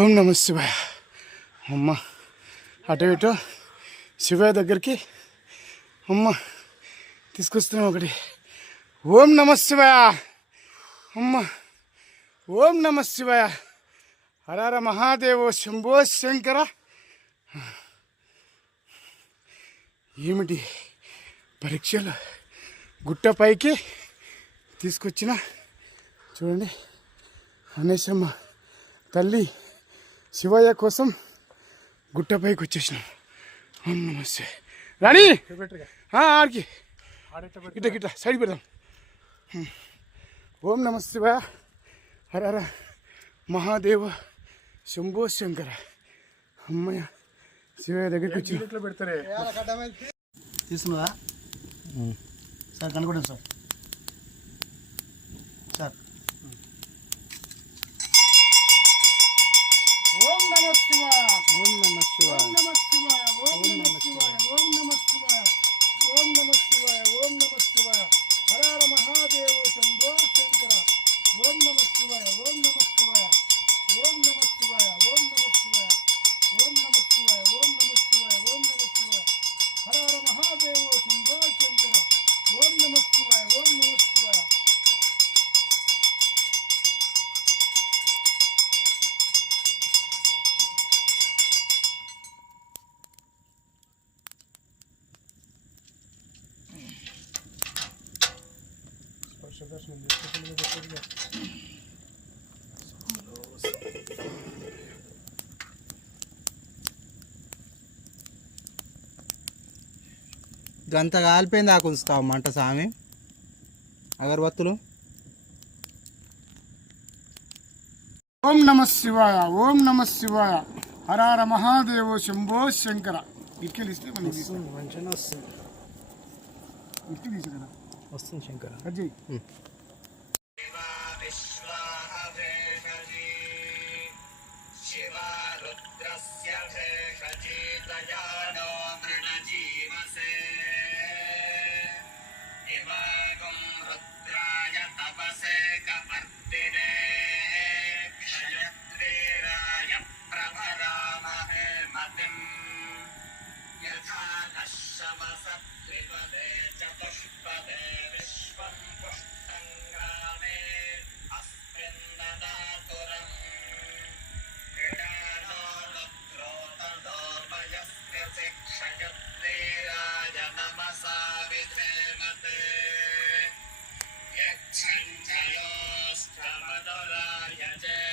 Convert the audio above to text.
ఓం నమ శివాయ. అమ్మ అటు ఇటు శివయ్య దగ్గరికి అమ్మ తీసుకొస్తున్నాం ఒకటి. ఓం నమ శివాయ. అమ్మ ఓం నమ శివాయ. హరహర మహాదేవో శంభో శంకర. ఏమిటి పరీక్షలు గుట్టపైకి తీసుకొచ్చిన చూడండి. అనేసమ్మ తల్లి శివయ్య కోసం గుట్టపైకి వచ్చేసినాం. ఓం నమస్తే రాణి ఆడికి గిట్ట గిట్ట సైడ్ పెడదాం. ఓం నమ శివాయ. హరహర మహాదేవ శంభో శంకర. అమ్మయ్య శివయ్య దగ్గరికి వచ్చి పెడతారే తీసుకున్నదా సార్? కనుక్కోండి సార్. సార్ ఓం నమ శివాయ. ఓం నమ శివాయ. ఓం నమ శివాయ. ఓం నమ శివాయ. ఓం నమ శివాయ. ఓం నమ శివాయ. ఓం నమ శివాయ. హరహర మహాదేవ శంభో శంకర. ఓం నమ శివాయ. ఓం నమ శివాయ. ఓం నమ శివాయ. ఓం నమ శివాయ. ఓం నమ శివాయ. ఓం నమ శివాయ. ఓం నమ శివాయ. హరహర మహాదేవ శంభో శంకర. ఓం నమ శివాయ. ఓం నమ శివాయ. గంత కాలిపోయింది దాకా ఉంచుతావు మంట స్వామి అగరబత్తులు. ఓం నమ శివాయ. ఓం నమ శివాయ. హరహర మహాదేవ శంభో శంకర. ఇటుకెళ్ళి ఇస్తే మనకి మంచిగా వస్తుంది. ఇటుకి తీసు కదా వస్తుంది శంకర. అజయ్ శివ రుద్రస్య భేషజీ దయానో మృణజీవసే